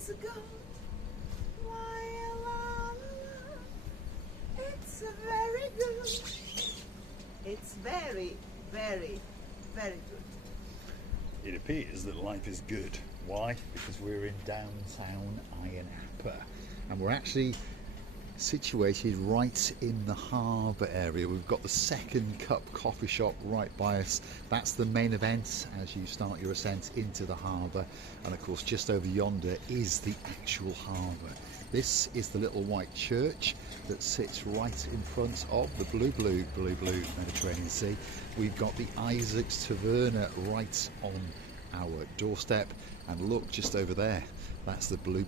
is good. Why, la, la, la. It's very good. It's very, very, very good. It appears that life is good. Why? Because we're in downtown Ayia Napa, and we're actually situated right in the harbour area. We've got the Second Cup coffee shop right by us. That's the main event as you start your ascent into the harbour, and of course just over yonder is the actual harbour. This is the little white church that sits right in front of the blue Mediterranean Sea. We've got the Isaac's Taverna right on our doorstep, and look just over there, that's the blue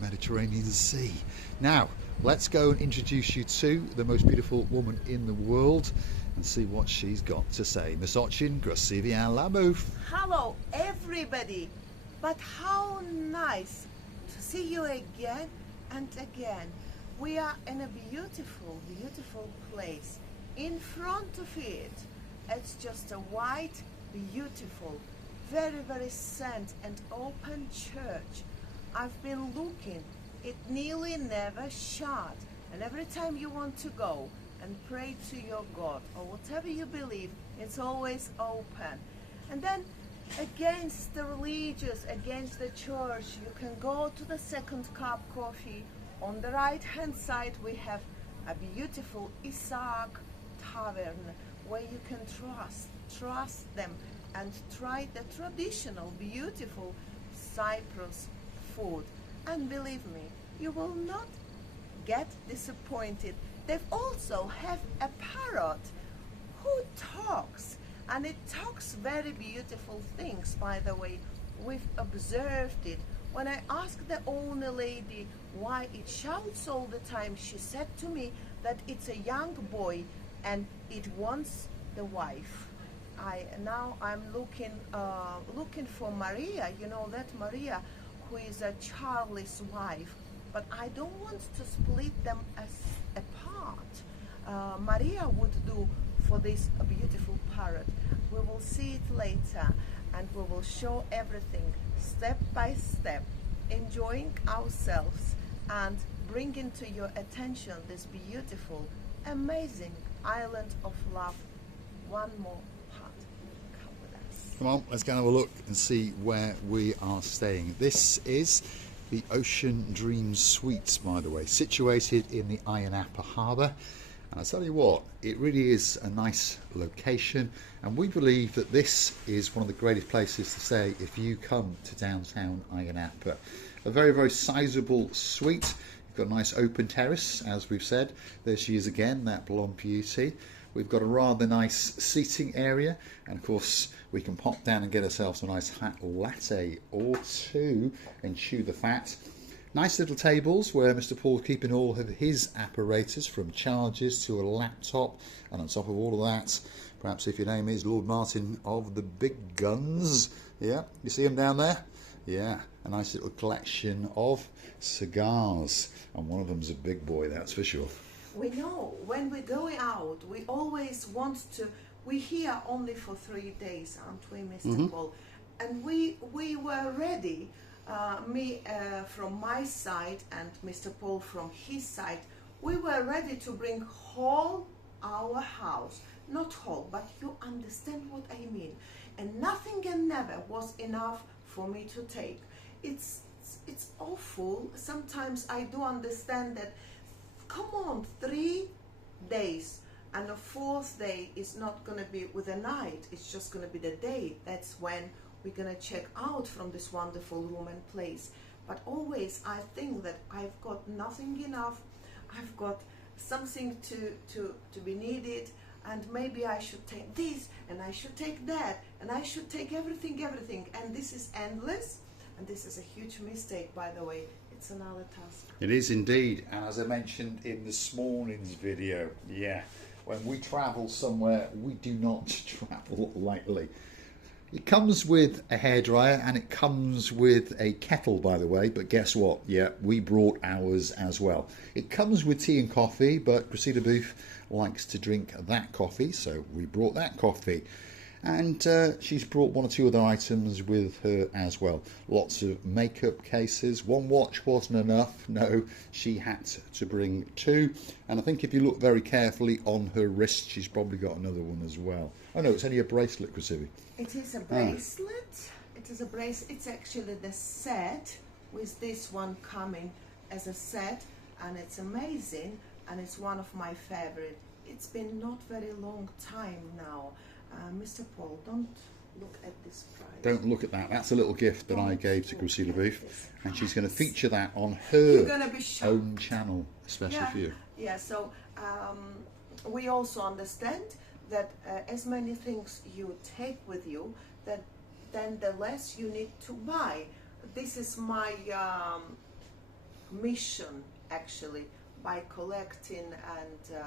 Mediterranean Sea. Now let's go and introduce you to the most beautiful woman in the world and see what she's got to say. Misochin, Grasivian Lamov. Hello everybody, but how nice to see you again and again. We are in a beautiful place. In front of it, it's just a white, beautiful, very scent and open church. I've been looking, it nearly never shut, and every time you want to go and pray to your God or whatever you believe, it's always open. And then against the religious, against the church, you can go to the Second Cup coffee. On the right hand side we have a beautiful Isaac Tavern where you can trust them and try the traditional beautiful Cyprus food, and believe me, you will not get disappointed. They also have a parrot who talks, and it talks very beautiful things, by the way. We've observed it. When I asked the owner lady why it shouts all the time, she said to me that it's a young boy and it wants the wife. I'm looking for Maria, you know, that Maria who is a Charlie's wife, but I don't want to split them as apart. Maria would do for this beautiful parrot. We will see it later, and we will show everything step by step, enjoying ourselves and bringing to your attention this beautiful, amazing island of love. One more part. Come with us. Come on, let's go and have a look and see where we are staying. This is the Ocean Dreams Suites, by the way, situated in the Ayia Napa harbour. And I tell you what, it really is a nice location, and we believe that this is one of the greatest places to stay if you come to downtown Ayia Napa. A very sizable suite. You've got a nice open terrace, as we've said. There she is again, that blonde beauty. We've got a rather nice seating area, and of course we can pop down and get ourselves a nice hot latte or two and chew the fat. Nice little tables where Mr. Paul's keeping all of his apparatus, from chargers to a laptop, and on top of all of that, perhaps if your name is Lord Martin of the Big Guns, yeah, you see him down there? Yeah, a nice little collection of cigars, and one of them's a big boy, that's for sure. We know when we're going out, we always want to, we're here only for 3 days, aren't we, Mr. Paul? And we were ready, me from my side and Mr. Paul from his side, we were ready to bring whole our house, not whole, but you understand what I mean. And nothing and never was enough for me to take. It's awful. Sometimes I do understand that. Come on, 3 days, and the 4th day is not going to be with a night, it's just going to be the day. That's when we're going to check out from this wonderful room and place. But always I think that I've got nothing enough, I've got something to be needed, and maybe I should take this and I should take that and I should take everything, and this is endless, and this is a huge mistake, by the way. It's another task. It is indeed, and as I mentioned in this morning's video, yeah, when we travel somewhere, we do not travel lightly. It comes with a hairdryer and it comes with a kettle, by the way, but guess what? Yeah, we brought ours as well. It comes with tea and coffee, but Cressida Booth likes to drink that coffee, so we brought that coffee. And she's brought one or two other items with her as well. Lots of makeup cases. One watch wasn't enough. No, she had to bring two. And I think if you look very carefully on her wrist, she's probably got another one as well. Oh no, it's only a bracelet, Krasivi. It is a bracelet. It is a bracelet. It's actually the set with this one coming as a set, and it's amazing, and it's one of my favorite. It's been not very long time now. Mr. Paul, don't look at this price. Don't look at that. That's a little gift that I gave to Krasivi Beef, and she's going to feature that on her own channel, especially for you. Yeah, so we also understand that as many things you take with you, that then the less you need to buy. This is my mission, actually, by collecting and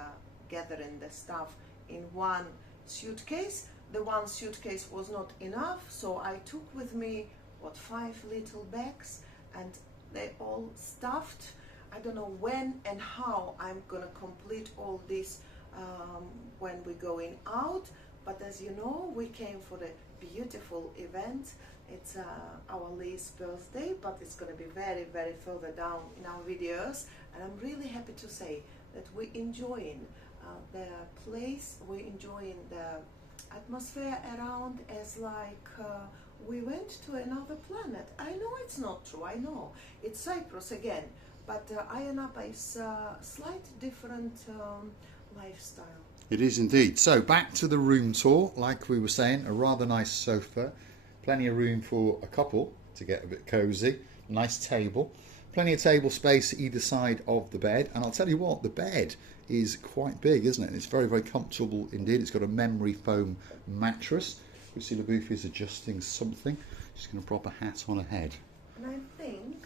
gathering the stuff in one suitcase. The one suitcase was not enough, so I took with me, what, 5 little bags, and they all stuffed. I don't know when and how I'm gonna complete all this when we're going out, but as you know, we came for the beautiful event. It's our Lee's birthday, but it's gonna be very, very further down in our videos, and I'm really happy to say that we're enjoying the place, we're enjoying the atmosphere around as like we went to another planet. I know it's not true, I know it's Cyprus again, but Ayia Napa is a slightly different lifestyle. It is indeed. So back to the room tour. Like we were saying, a rather nice sofa, plenty of room for a couple to get a bit cozy, nice table, plenty of table space either side of the bed, and I'll tell you what, the bed is quite big, isn't it? It's very, very comfortable indeed. It's got a memory foam mattress. Krasivi Beef is adjusting something. She's going to prop a hat on her head. And I think,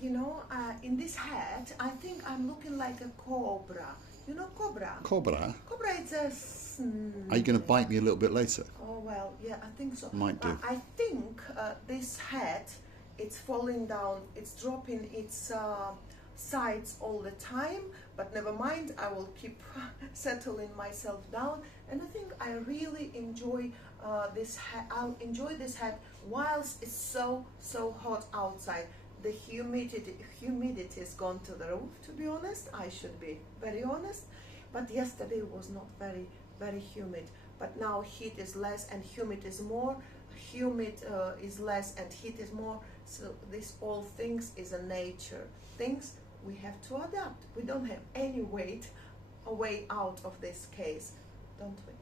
you know, in this hat, I think I'm looking like a cobra. You know cobra? Cobra? Cobra is a... Are you going to bite me a little bit later? Oh, well, yeah, I think so. Might do. I think this hat, it's falling down, it's dropping its sides all the time, but never mind, I will keep settling myself down, and I think I really enjoy this hat. I'll enjoy this hat whilst it's so hot outside. The humidity has gone to the roof, to be honest. I should be very honest, but yesterday was not very humid, but now heat is less and humid is more. Humid is less and heat is more, so this all things is a nature things. We have to adapt. We don't have any way out of this case, don't we?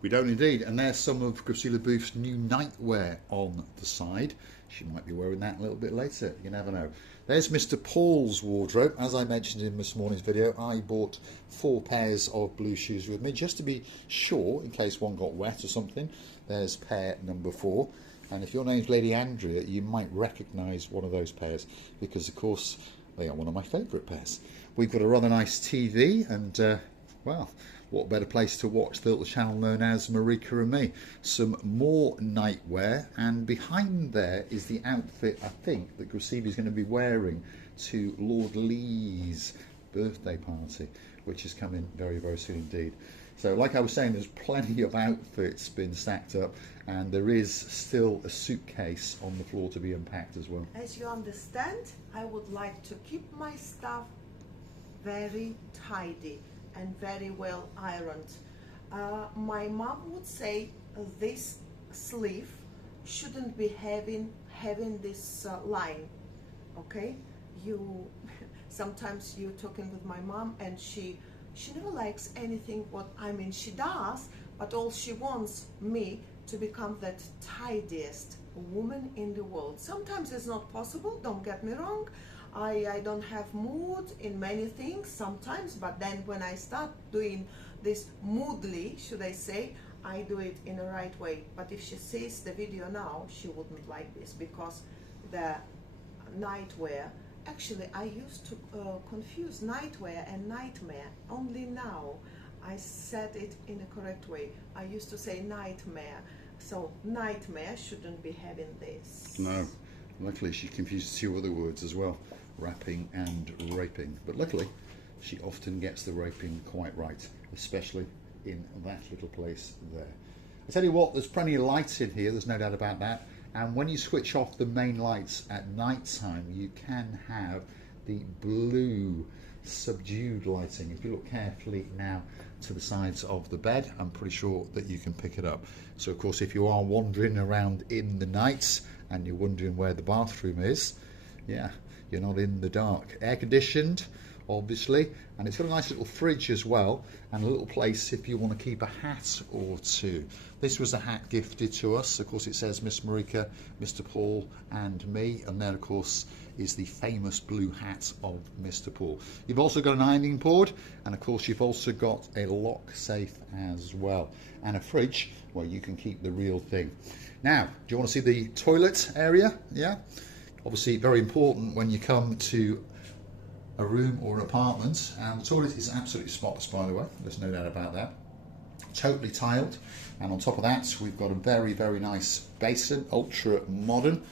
We don't indeed. And there's some of Krasivi Beef's new nightwear on the side. She might be wearing that a little bit later. You never know. There's Mr. Paul's wardrobe. As I mentioned in this morning's video, I bought 4 pairs of blue shoes with me just to be sure in case one got wet or something. There's pair number 4. And if your name's Lady Andrea, you might recognise one of those pairs because, of course, they are one of my favourite pairs. We've got a rather nice TV and, well, what better place to watch the little channel known as Marika and me. Some more nightwear, and behind there is the outfit I think that Krasivi is going to be wearing to Lord Lee's birthday party, which is coming very, very soon indeed. So like I was saying, there's plenty of outfits been stacked up, and there is still a suitcase on the floor to be unpacked as well. As you understand, I would like to keep my stuff very tidy and very well ironed. My mom would say this sleeve shouldn't be having this line, okay? Sometimes you're talking with my mom and she never likes anything she does, but all she wants me to become that tidiest woman in the world. Sometimes it's not possible, don't get me wrong. I don't have mood in many things sometimes, but then when I start doing this moodily, should I say, I do it in the right way. But if she sees the video now, she wouldn't like this because the nightwear, actually I used to confuse nightwear and nightmare. Only now I said it in the correct way. I used to say nightmare, so nightmare shouldn't be having this. No, luckily she confused 2 other words as well, rapping and raping, but luckily she often gets the raping quite right, especially in that little place there. I tell you what, there's plenty of lights in here, there's no doubt about that. And when you switch off the main lights at night time, you can have the blue subdued lighting. If you look carefully now to the sides of the bed, I'm pretty sure that you can pick it up. So of course, if you are wandering around in the night and you're wondering where the bathroom is, yeah, you're not in the dark. Air conditioned, obviously, and it's got a nice little fridge as well, and a little place if you want to keep a hat or two. This was a hat gifted to us. Of course, it says Miss Marika, Mr. Paul and me, and there of course is the famous blue hat of Mr. Paul. You've also got an ironing board, and of course you've also got a lock safe as well, and a fridge where you can keep the real thing. Now, do you want to see the toilet area? Yeah, obviously very important when you come to a room or an apartment, and the toilet is absolutely spotless, by the way, there's no doubt about that. Totally tiled, and on top of that we've got a very, very nice basin, ultra modern,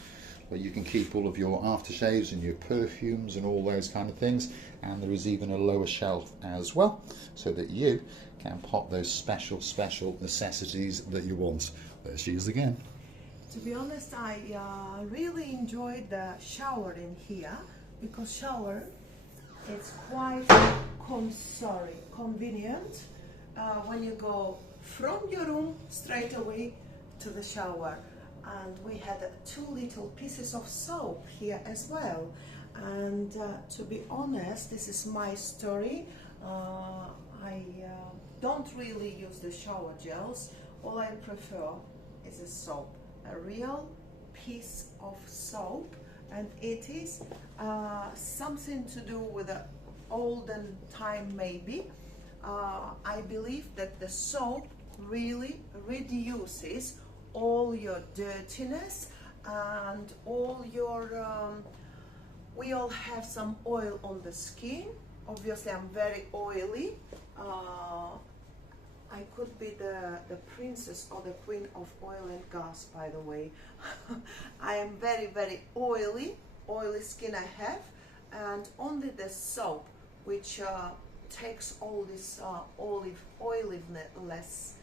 where you can keep all of your aftershaves and your perfumes and all those kind of things, and there is even a lower shelf as well, so that you can pop those special necessities that you want. There she is again. To be honest, I really enjoyed the shower in here, because shower it's quite convenient when you go from your room straight away to the shower. And we had 2 little pieces of soap here as well. And to be honest, this is my story. I don't really use the shower gels. All I prefer is a soap, a real piece of soap. And it is something to do with the olden time maybe. I believe that the soap really reduces all your dirtiness and all your we all have some oil on the skin. Obviously I'm very oily. I could be the princess or the queen of oil and gas, by the way. I am very, very oily skin I have, and only the soap which takes all this oiliness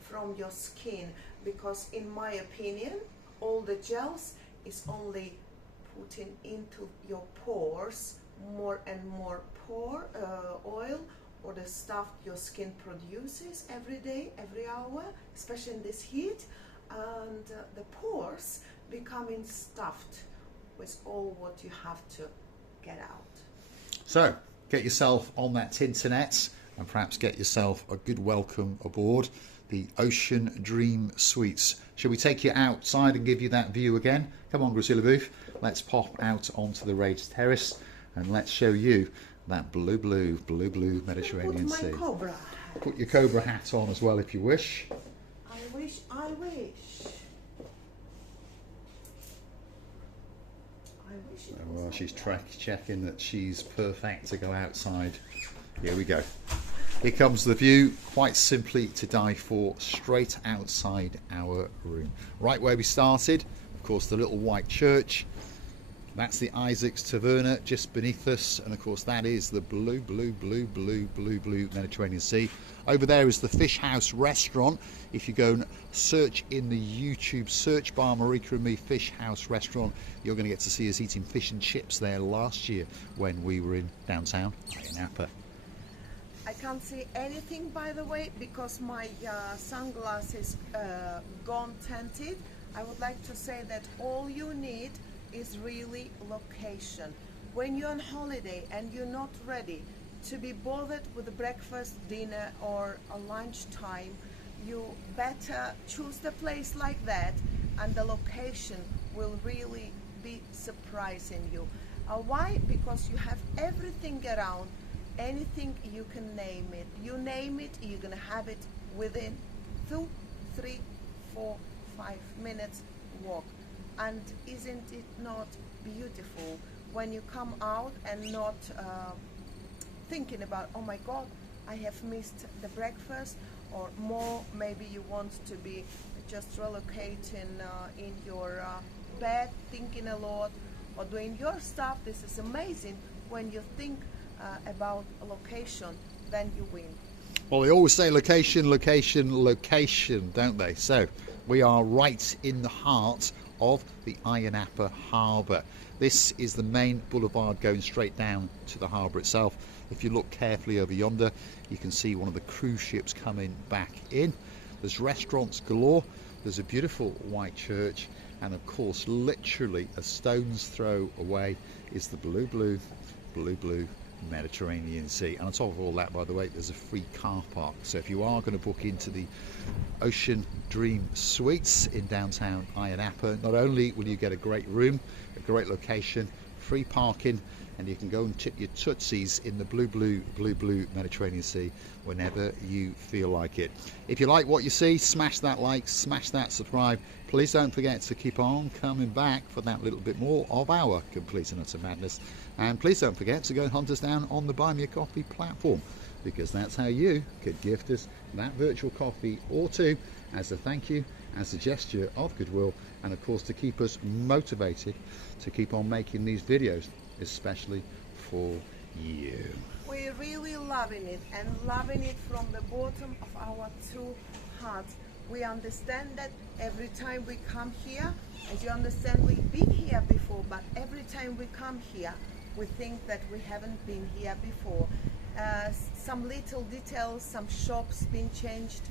from your skin, because in my opinion all the gels is only putting into your pores more and more oil, or the stuff your skin produces every day, every hour, especially in this heat, and the pores becoming stuffed with all what you have to get out. So get yourself on that internet and perhaps get yourself a good welcome aboard the Ocean Dream Suites. Shall we take you outside and give you that view again? Come on, Gracilla Booth, let's pop out onto the raised terrace and let's show you that blue Mediterranean Sea. Put my cobra. Put your cobra hat on as well if you wish. I wish. Well, she's checking that she's perfect to go outside. Here we go. Here comes the view, quite simply to die for, straight outside our room. Right where we started, of course, the little white church. That's the Isaac's Taverna just beneath us, and of course that is the blue Mediterranean Sea. Over there is the Fish House restaurant. If you go and search in the YouTube search bar Marika and me Fish House restaurant, you're going to get to see us eating fish and chips there last year when we were in downtown Ayia Napa. I can't see anything, by the way, because my sunglasses gone tinted. I would like to say that all you need is really location. When you're on holiday and you're not ready to be bothered with the breakfast, dinner or a lunch time, you better choose the place like that, and the location will really be surprising you. Why? Because you have everything around, anything you can name it. You name it, you're gonna have it within 2, 3, 4, 5 minutes walk. And isn't it not beautiful when you come out and not thinking about, oh my God, I have missed the breakfast, or more, maybe you want to be just relocating in your bed, thinking a lot, or doing your stuff. This is amazing. When you think about a location, then you win. Well, they always say location, location, location, don't they? So we are right in the heart of the Ayia Napa harbour. This is the main boulevard going straight down to the harbour itself. If you look carefully over yonder, you can see one of the cruise ships coming back in. There's restaurants galore. There's a beautiful white church, and of course, literally a stone's throw away is the blue Mediterranean Sea. And on top of all that, by the way, there's a free car park. So if you are going to book into the Ocean Dream Suites in downtown Ayia Napa, not only will you get a great room, a great location, free parking, and you can go and tip your tootsies in the blue Mediterranean Sea whenever you feel like it. If you like what you see, smash that like, smash that subscribe. Please don't forget to keep on coming back for that little bit more of our complete and utter madness. And please don't forget to go and hunt us down on the Buy Me a Coffee platform, because that's how you could gift us that virtual coffee or two as a thank you, as a gesture of goodwill, and of course to keep us motivated to keep on making these videos, especially for you. We're really loving it, and loving it from the bottom of our two hearts. We understand that every time we come here, as you understand, we've been here before, but every time we come here, we think that we haven't been here before. Some little details, some shops been changed,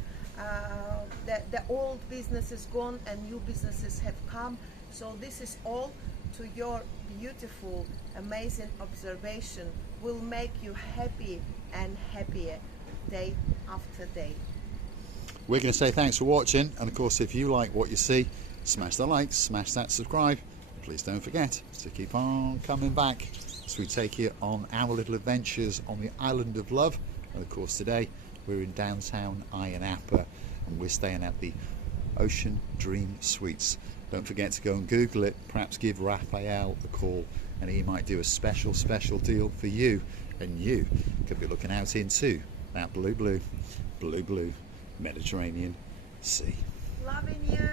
the old business is gone and new businesses have come. So this is all to your beautiful, amazing observation. Will make you happy and happier day after day. We're going to say thanks for watching, and of course if you like what you see, smash the like, smash that subscribe. Please don't forget to keep on coming back as we take you on our little adventures on the island of love. And of course today we're in downtown Ayia Napa and we're staying at the Ocean Dream Suites. Don't forget to go and Google it, perhaps give Raphael a call and he might do a special deal for you, and you could be looking out into that blue Mediterranean Sea. Loving you.